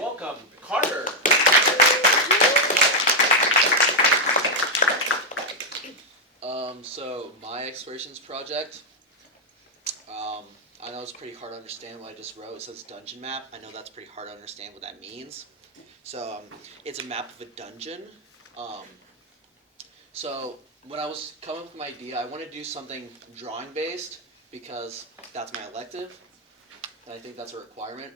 welcome Carter. So my explorations project, I know it's pretty hard to understand what I just wrote. It says dungeon map. I know that's pretty hard to understand what that means. So it's a map of a dungeon. Um, so when I was coming up with my idea, I wanted to do something drawing based because that's my elective, and I think that's a requirement.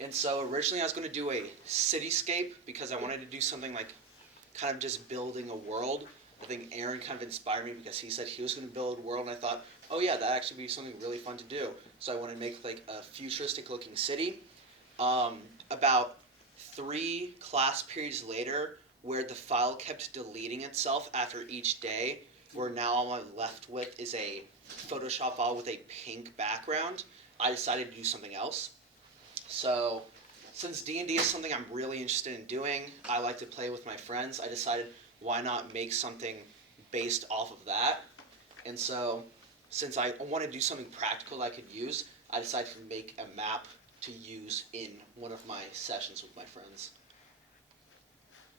And so originally I was going to do a cityscape because I wanted to do something like kind of just building a world. I think Aaron kind of inspired me because he said he was going to build a world, and I thought, oh yeah, that'd actually be something really fun to do. So I wanted to make like a futuristic looking city. About 3 class periods later, where the file kept deleting itself after each day, where now all I'm left with is a Photoshop file with a pink background, I decided to do something else. So since D&D is something I'm really interested in doing, I like to play with my friends, I decided why not make something based off of that. And so since I want to do something practical that I could use, I decided to make a map to use in one of my sessions with my friends.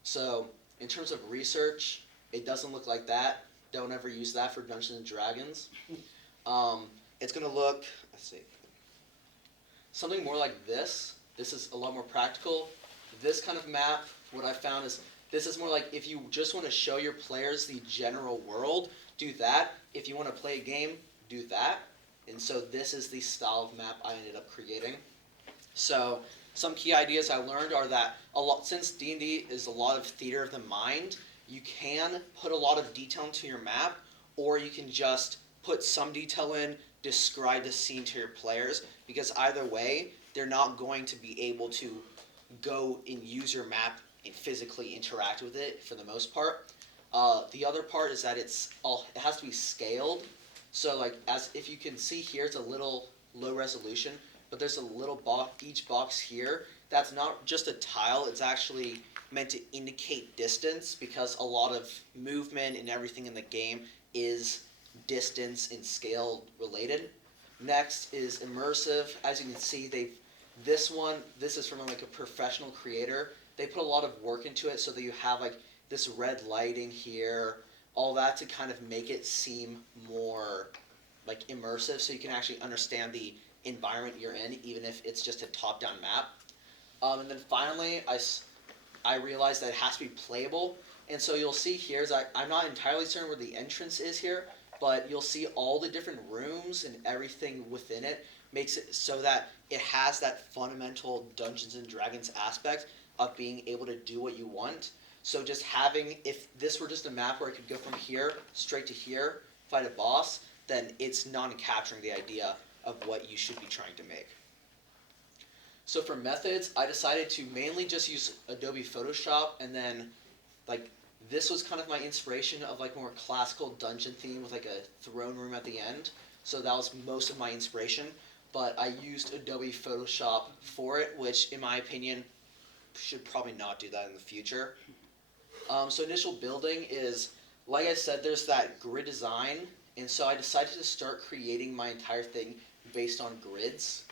So in terms of research, it doesn't look like that. Don't ever use that for Dungeons and Dragons. It's going to look, let's see, something more like this. This is a lot more practical. This kind of map, what I found is, this is more like if you just want to show your players the general world, do that. If you want to play a game, do that. And so this is the style of map I ended up creating. So some key ideas I learned are that since D&D is a lot of theater of the mind, you can put a lot of detail into your map, or you can just put some detail in, describe the scene to your players, because either way, they're not going to be able to go and use your map and physically interact with it for the most part. The other part is that it has to be scaled. So like if you can see here, it's a little low resolution, but there's a little box, each box here, that's not just a tile, it's actually meant to indicate distance, because a lot of movement and everything in the game is distance and scale related. Next is immersive. As you can see, this is from like a professional creator. They put a lot of work into it so that you have like this red lighting here, all that to kind of make it seem more like immersive, so you can actually understand the environment you're in, even if it's just a top-down map. And then finally, I realized that it has to be playable. And so you'll see here, I'm not entirely certain where the entrance is here, but you'll see all the different rooms and everything within it makes it so that it has that fundamental Dungeons and Dragons aspect of being able to do what you want. So just if this were just a map where I could go from here straight to here, fight a boss, then it's not capturing the idea of what you should be trying to make. So for methods, I decided to mainly just use Adobe Photoshop, and then like this was kind of my inspiration of like more classical dungeon theme with like a throne room at the end. So that was most of my inspiration, but I used Adobe Photoshop for it, which in my opinion should probably not do that in the future. So initial building is, like I said, there's that grid design, and so I decided to start creating my entire thing based on grids.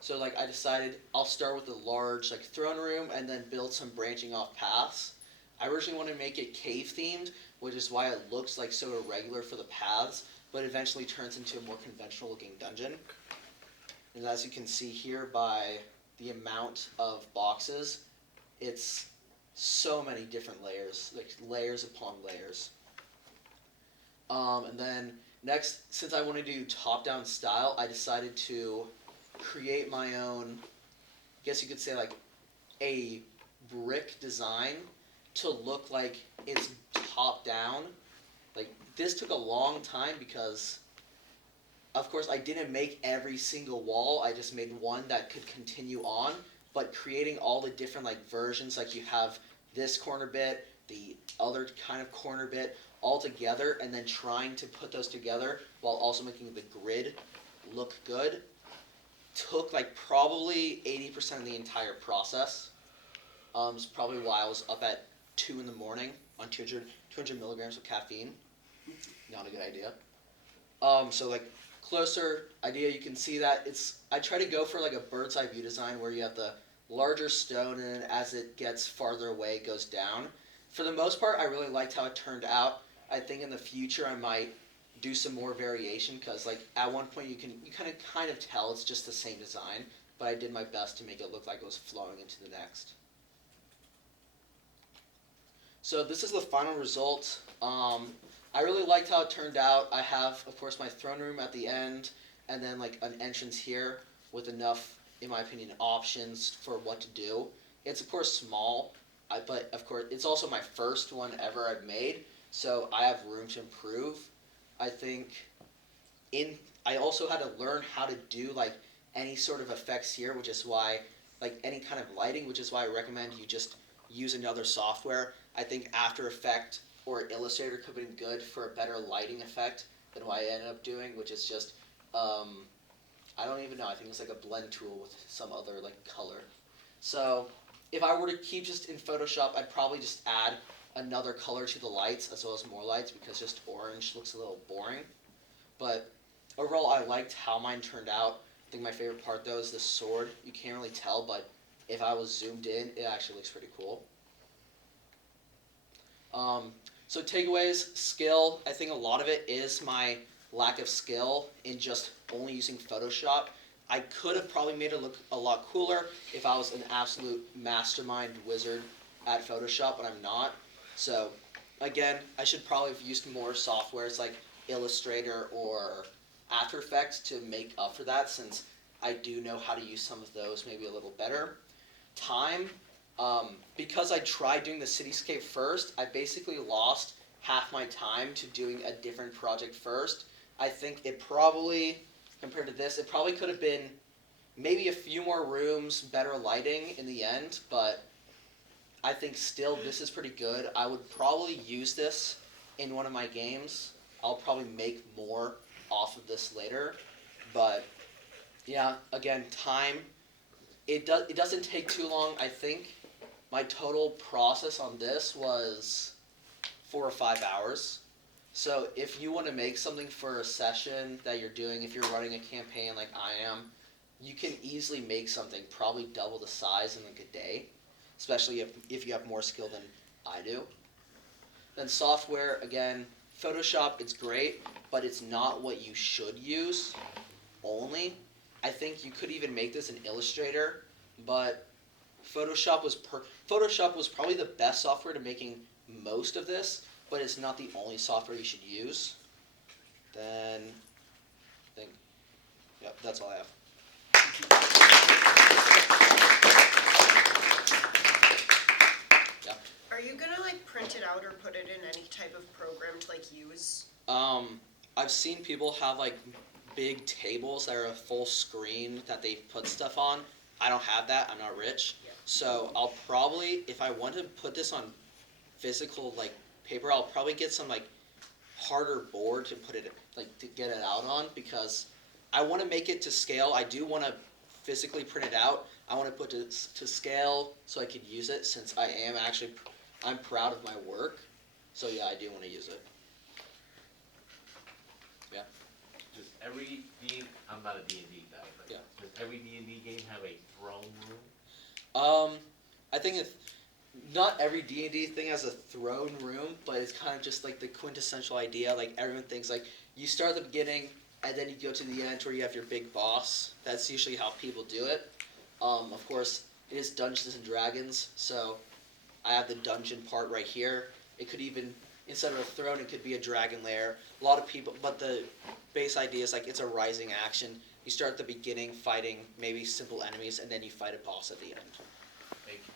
So like I decided I'll start with a large like throne room and then build some branching off paths. I originally wanted to make it cave themed, which is why it looks like so irregular for the paths, but eventually turns into a more conventional looking dungeon. And as you can see here by the amount of boxes, it's so many different layers, like layers upon layers. And then next, since I wanted to do top-down style, I decided to create my own, I guess you could say like a brick design to look like it's top-down. Like this took a long time because, of course, I didn't make every single wall. I just made one that could continue on. But creating all the different like versions, like you have this corner bit, the other kind of corner bit, all together, and then trying to put those together while also making the grid look good, took like probably 80% of the entire process. It's probably why I was up at 2 in the morning on 200 milligrams of caffeine. Not a good idea. So like closer idea, you can see that I try to go for like a bird's eye view design where you have the larger stone, and as it gets farther away, it goes down. For the most part, I really liked how it turned out. I think in the future I might do some more variation because, like, at one point you kind of tell it's just the same design, but I did my best to make it look like it was flowing into the next. So this is the final result. I really liked how it turned out. I have, of course, my throne room at the end, and then like an entrance here with enough, in my opinion, options for what to do. It's of course small, but of course it's also my first one ever I've made, so I have room to improve. I think I also had to learn how to do like any sort of effects here, which is why, like any kind of lighting, which is why I recommend you just use another software. I think After Effects or Illustrator could have been good for a better lighting effect than what I ended up doing, which is just, I don't even know, I think it's like a blend tool with some other like color. So if I were to keep just in Photoshop, I'd probably just add another color to the lights as well as more lights, because just orange looks a little boring. But overall, I liked how mine turned out. I think my favorite part though is the sword. You can't really tell, but if I was zoomed in, it actually looks pretty cool. So takeaways, skill, I think a lot of it is my lack of skill in just only using Photoshop. I could have probably made it look a lot cooler if I was an absolute mastermind wizard at Photoshop, but I'm not. So again, I should probably have used more softwares like Illustrator or After Effects to make up for that, since I do know how to use some of those maybe a little better. Time, because I tried doing the cityscape first, I basically lost half my time to doing a different project first. I think it probably, compared to this, it probably could have been maybe a few more rooms, better lighting in the end, but I think still this is pretty good. I would probably use this in one of my games. I'll probably make more off of this later, but yeah, again, time. It doesn't take too long. I think my total process on this was 4 or 5 hours. So if you want to make something for a session that you're doing, if you're running a campaign like I am, you can easily make something probably double the size in like a day, especially if you have more skill than I do. Then software, again, Photoshop, it's great, but it's not what you should use only. I think you could even make this in Illustrator, but Photoshop was probably the best software to making most of this, but it's not the only software you should use. Then, yep, that's all I have. Yeah. Are you gonna like print it out or put it in any type of program to like use? I've seen people have like big tables that are a full screen that they put stuff on. I don't have that. I'm not rich. Yeah. So I'll probably, if I want to put this on physical like paper, I'll probably get some like harder board to put it, like to get it out on, because I want to make it to scale. I do want to physically print it out. I want to put it to scale so I could use it, since I'm proud of my work. So yeah, I do want to use it. Yeah. Does every I'm not a D&D guy, but Yeah. does every D&D game have a throne room? I think not every D&D thing has a throne room, but it's kind of just like the quintessential idea. Like everyone thinks like you start at the beginning and then you go to the end where you have your big boss. That's usually how people do it. Of course, it is Dungeons and Dragons, so I have the dungeon part right here. It could even, instead of a throne, it could be a dragon lair. A lot of people, but the base idea is like it's a rising action. You start at the beginning fighting maybe simple enemies, and then you fight a boss at the end. Thank you.